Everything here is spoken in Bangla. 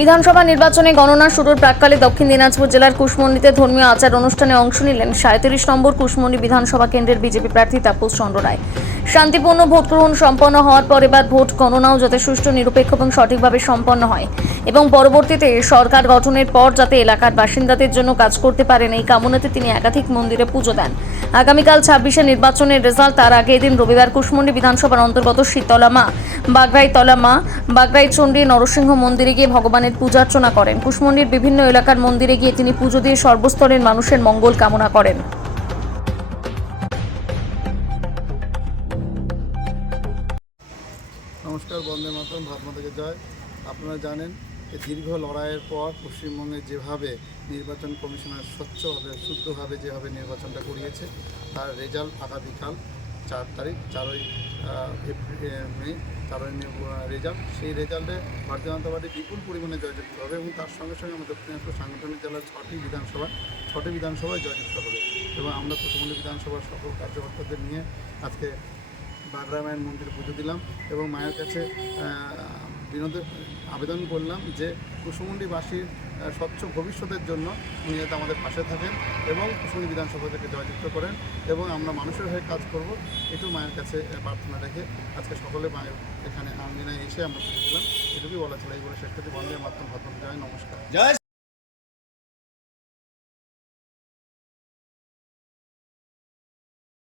বিধানসভা নির্বাচনে গণনা শুরুর প্রাক্কালে দক্ষিণ দিনাজপুর জেলার কুশমন্ডিতে ধর্মীয় আচার অনুষ্ঠানে অংশ নিলেন 37 নম্বর কুশমন্ডি বিধানসভা কেন্দ্রের বিজেপি প্রার্থী তাপস চন্দ্র রায়। শান্তিপূর্ণ ভোট গ্রহণ সম্পন্ন হওয়ার পর এবার ভোট গণনাও যাতে সুষ্ঠু, নিরপেক্ষ এবং সঠিকভাবে সম্পন্ন হয় এবং পরবর্তীতে সরকার গঠনের পর যাতে এলাকার বাসিন্দাদের জন্য কাজ করতে পারেন, এই কামনাতে তিনি একাধিক মন্দিরে পুজো দেন। আগামীকাল 26শে নির্বাচনের রেজাল্ট, তার আগে এদিন রবিবার কুশমন্ডি বিধানসভার অন্তর্গত শীতলা মা, বাগরাইতলা মা, বাগরাইচন্ডী নরসিংহ মন্দিরে গিয়ে ভগবানের পূজার্চনা করেন। কুশমন্ডির বিভিন্ন এলাকার মন্দিরে গিয়ে তিনি পুজো দিয়ে সর্বস্তরের মানুষের মঙ্গল কামনা করেন। নমস্কার, বন্দে মাতরম, ভারত মাতাকে জয়। আপনারা জানেন যে দীর্ঘ লড়াইয়ের পর পশ্চিমবঙ্গে যেভাবে নির্বাচন কমিশনার স্বচ্ছভাবে শুদ্ধভাবে যেভাবে নির্বাচনটা করিয়েছে, তার রেজাল্ট আগামীকাল 4 তারিখ 4ই মে রেজাল্ট। সেই রেজাল্টে ভারতীয় জনতা পার্টি বিপুল পরিমাণে জয়যুক্ত হবে এবং তার সঙ্গে সঙ্গে আমাদের দক্ষিণ দিনাজপুর সাংগঠনিক জেলার 6টি বিধানসভায় জয়যুক্ত হবে। এবং আমরা কুশমন্ডি বিধানসভার সকল কার্যকর্তাদের নিয়ে আজকে বাগরা মায়ের মন্দিরে পুজো দিলাম এবং মায়ের কাছে আবেদন করলাম যে কুশমন্ডিবাসীর স্বচ্ছ ভবিষ্যতের জন্য উনি যাতে আমাদের পাশে থাকেন এবং কুশমন্ডি বিধানসভা থেকে জয়যুক্ত করেন এবং আমরা মানুষের হয়ে কাজ করব, এটু মায়ের কাছে প্রার্থনা রেখে আজকে সকলে মায়ের এখানে আঙ্গিনায় এসে আমরা পুজো দিলাম। এটুকুই বলা ছিল। এই বলে শেষ করছি। বন্দে মাতরম, ভারত মাতা কি জয়। নমস্কার।